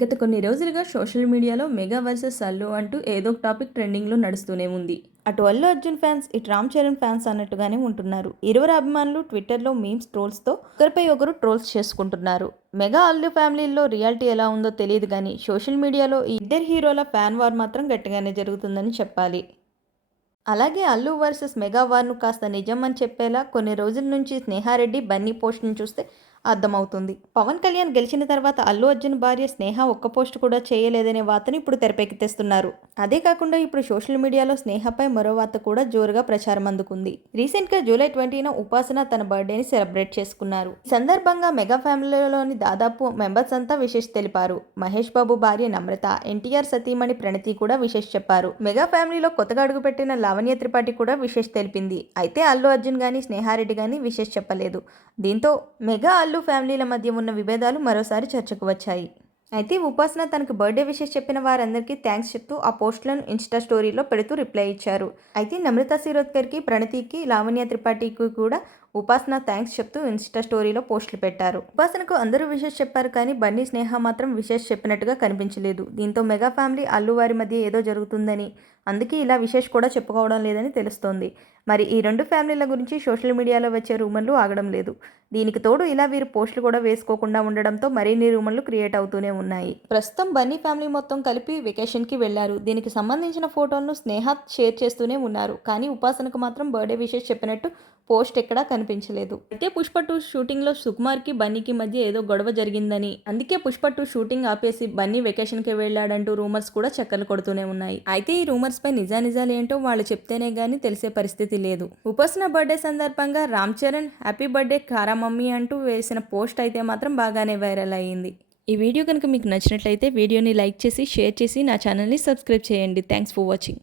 గత కొన్ని రోజులుగా సోషల్ మీడియాలో మెగా వర్సెస్ అల్లు అంటూ ఏదో ఒక టాపిక్ ట్రెండింగ్లో నడుస్తూనే ఉంది. అటు అల్లు అర్జున్ ఫ్యాన్స్, ఇటు రామ్ చరణ్ ఫ్యాన్స్ అన్నట్టుగానే ఉంటున్నారు. ఇరువురు అభిమానులు ట్విట్టర్లో మీమ్స్, ట్రోల్స్తో ఒకరిపై ఒకరు ట్రోల్స్ చేసుకుంటున్నారు. మెగా అల్లు ఫ్యామిలీలో రియాలిటీ ఎలా ఉందో తెలియదు కానీ సోషల్ మీడియాలో ఈ ఇద్దరు హీరోల ఫ్యాన్ వార్ మాత్రం గట్టిగానే జరుగుతుందని చెప్పాలి. అలాగే అల్లు వర్సెస్ మెగా వార్ను కాస్త నిజం అని చెప్పేలా కొన్ని రోజుల నుంచి స్నేహారెడ్డి, బన్నీ పోస్ట్ని చూస్తే అర్థమవుతుంది. పవన్ కళ్యాణ్ గెలిచిన తర్వాత అల్లు అర్జున్ భార్య స్నేహ ఒక్క పోస్ట్ కూడా చేయలేదనే వార్తను ఇప్పుడు తెరపైకి తెస్తున్నారు. అదే కాకుండా ఇప్పుడు సోషల్ మీడియాలో స్నేహపై మరో వార్త కూడా జోరుగా ప్రచారం అందుకుంది. రీసెంట్గా జూలై 20న ఉపాసన తన బర్త్డేని సెలబ్రేట్ చేసుకున్నారు. ఈ సందర్భంగా మెగా ఫ్యామిలీలోని దాదాపు మెంబర్స్ అంతా విషెస్ తెలిపారు. మహేష్ బాబు భార్య నమ్రత, ఎన్టీఆర్ సతీమణి ప్రణతి కూడా విషెస్ చెప్పారు. మెగా ఫ్యామిలీలో కొత్తగా అడుగుపెట్టిన లావణ్య త్రిపాఠి కూడా విషెస్ తెలిపింది. అయితే అల్లు అర్జున్ గానీ స్నేహారెడ్డి గానీ విషెస్ చెప్పలేదు. దీంతో మెగా అల్లు ఫ్యామిలీల మధ్య ఉన్న విభేదాలు మరోసారి చర్చకు వచ్చాయి. అయితే ఉపాసన తనకు బర్త్డే విషెస్ చెప్పిన వారందరికీ థ్యాంక్స్ చెప్తూ ఆ పోస్టులను ఇన్స్టా స్టోరీలో పెడుతూ రిప్లై ఇచ్చారు. అయితే నమ్రత శిరోద్కర్కి, ప్రణతికి, లావణ్య త్రిపాఠికి కూడా ఉపాసన థ్యాంక్స్ చెప్తూ ఇన్స్టా స్టోరీలో పోస్టులు పెట్టారు. ఉపాసనకు అందరూ విషెస్ చెప్పారు కానీ బన్నీ, స్నేహ మాత్రం విషెస్ చెప్పినట్టుగా కనిపించలేదు. దీంతో మెగా ఫ్యామిలీ, అల్లు వారి మధ్య ఏదో జరుగుతుందని, అందుకే ఇలా విషెస్ కూడా చెప్పుకోవడం లేదని తెలుస్తోంది. మరి ఈ రెండు ఫ్యామిలీల గురించి సోషల్ మీడియాలో వచ్చే రూమర్లు ఆగడం లేదు. దీనికి తోడు ఇలా వీరు పోస్టులు కూడా వేసుకోకుండా ఉండడంతో మరిన్ని రూమర్లు క్రియేట్ అవుతూనే ఉన్నాయి. ప్రస్తుతం బన్నీ ఫ్యామిలీ మొత్తం కలిపి వెకేషన్కి వెళ్లారు. దీనికి సంబంధించిన ఫోటోలను స్నేహ షేర్ చేస్తూనే ఉన్నారు. కానీ ఉపాసనకు మాత్రం బర్త్డే విషెస్ చెప్పినట్టు పోస్ట్ ఎక్కడా కనిపించలేదు. అయితే పుష్ప 2 షూటింగ్లో సుకుమార్కి, బన్నీకి మధ్య ఏదో గొడవ జరిగిందని, అందుకే పుష్ప 2 షూటింగ్ ఆపేసి బన్నీ వెకేషన్కి వెళ్ళాడంటూ రూమర్స్ కూడా చక్కర్లు కొడుతూనే ఉన్నాయి. అయితే ఈ రూమర్స్ పై నిజానిజాలు ఏంటో వాళ్ళు చెప్తేనే గానీ తెలిసే పరిస్థితి లేదు. ఉపాసన బర్త్డే సందర్భంగా రామ్ చరణ్ హ్యాపీ బర్త్డే కారా మమ్మీ అంటూ వేసిన పోస్ట్ అయితే మాత్రం బాగానే వైరల్ అయ్యింది. ఈ వీడియో కనుక మీకు నచ్చినట్లయితే వీడియోని లైక్ చేసి, షేర్ చేసి నా ఛానల్ని సబ్స్క్రైబ్ చేయండి. Thanks for watching.